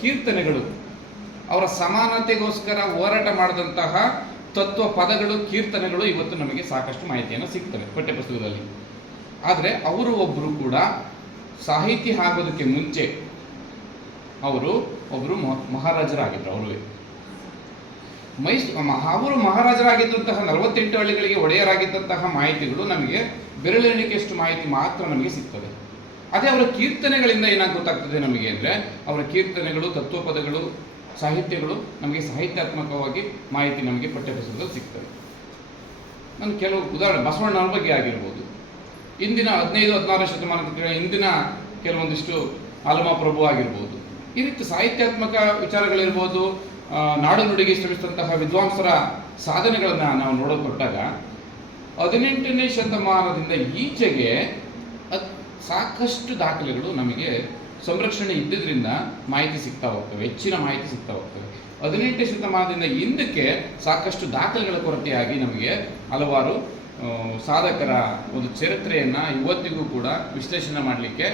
ಕೀರ್ತನೆಗಳು, ಅವರ ಸಮಾನತೆಗೋಸ್ಕರ ಹೋರಾಟ ಮಾಡಿದಂತಹ ತತ್ವ ಪದಗಳು, ಕೀರ್ತನೆಗಳು ಇವತ್ತು ನಮಗೆ ಸಾಕಷ್ಟು ಮಾಹಿತಿಯನ್ನು ಸಿಗ್ತವೆ ಪಠ್ಯಪುಸ್ತಕದಲ್ಲಿ. ಆದರೆ ಅವರು ಒಬ್ಬರು ಕೂಡ ಸಾಹಿತಿ ಆಗೋದಕ್ಕೆ ಮುಂಚೆ ಅವರು ಒಬ್ಬರು ಮಹಾರಾಜರಾಗಿದ್ದರು. ಅವರು ಮಹಾರಾಜರಾಗಿದ್ದಂತಹ 48 ಹಳ್ಳಿಗಳಿಗೆ ಒಡೆಯರಾಗಿದ್ದಂತಹ ಮಾಹಿತಿಗಳು ನಮಗೆ ಬೆರಳೆಣಿಕೆಯಷ್ಟು ಮಾಹಿತಿ ಮಾತ್ರ ನಮಗೆ ಸಿಗ್ತದೆ. ಅದೇ ಅವರ ಕೀರ್ತನೆಗಳಿಂದ ಏನಾಗಿ ಗೊತ್ತಾಗ್ತದೆ ನಮಗೆ ಅಂದರೆ, ಅವರ ಕೀರ್ತನೆಗಳು, ತತ್ವಪದಗಳು, ಸಾಹಿತ್ಯಗಳು ನಮಗೆ ಸಾಹಿತ್ಯಾತ್ಮಕವಾಗಿ ಮಾಹಿತಿ ನಮಗೆ ಪಠ್ಯಪುಸ್ತಕದಲ್ಲಿ ಸಿಗ್ತದೆ. ನಾನು ಕೆಲವು ಉದಾಹರಣೆ, ಬಸವಣ್ಣನ ಬಗ್ಗೆ ಆಗಿರ್ಬೋದು, ಇಂದಿನ 15-16 ಶತಮಾನದ ಇಂದಿನ ಕೆಲವೊಂದಿಷ್ಟು ಆಲಮ ಪ್ರಭು ಆಗಿರ್ಬೋದು, ಈ ರೀತಿ ಸಾಹಿತ್ಯಾತ್ಮಕ ವಿಚಾರಗಳಿರ್ಬೋದು, ನಾಡು ನುಡಿಗೆ ಶ್ರಮಿಸಿದಂತಹ ವಿದ್ವಾಂಸರ ಸಾಧನೆಗಳನ್ನು ನಾವು ನೋಡೋಕೊಟ್ಟಾಗ 18ನೇ ಶತಮಾನದಿಂದ ಈಚೆಗೆ ಸಾಕಷ್ಟು ದಾಖಲೆಗಳು ನಮಗೆ ಸಂರಕ್ಷಣೆ ಇದ್ದಿದ್ದರಿಂದ ಮಾಹಿತಿ ಸಿಗ್ತಾ ಹೋಗ್ತವೆ, ಹೆಚ್ಚಿನ ಮಾಹಿತಿ ಸಿಗ್ತಾ ಹೋಗ್ತವೆ. 18ನೇ ಶತಮಾನದಿಂದ ಹಿಂದಕ್ಕೆ ಸಾಕಷ್ಟು ದಾಖಲೆಗಳ ಕೊರತೆಯಾಗಿ ನಮಗೆ ಹಲವಾರು ಸಾಧಕರ ಒಂದು ಚರಿತ್ರೆಯನ್ನು ಇವತ್ತಿಗೂ ಕೂಡ ವಿಶ್ಲೇಷಣೆ ಮಾಡಲಿಕ್ಕೆ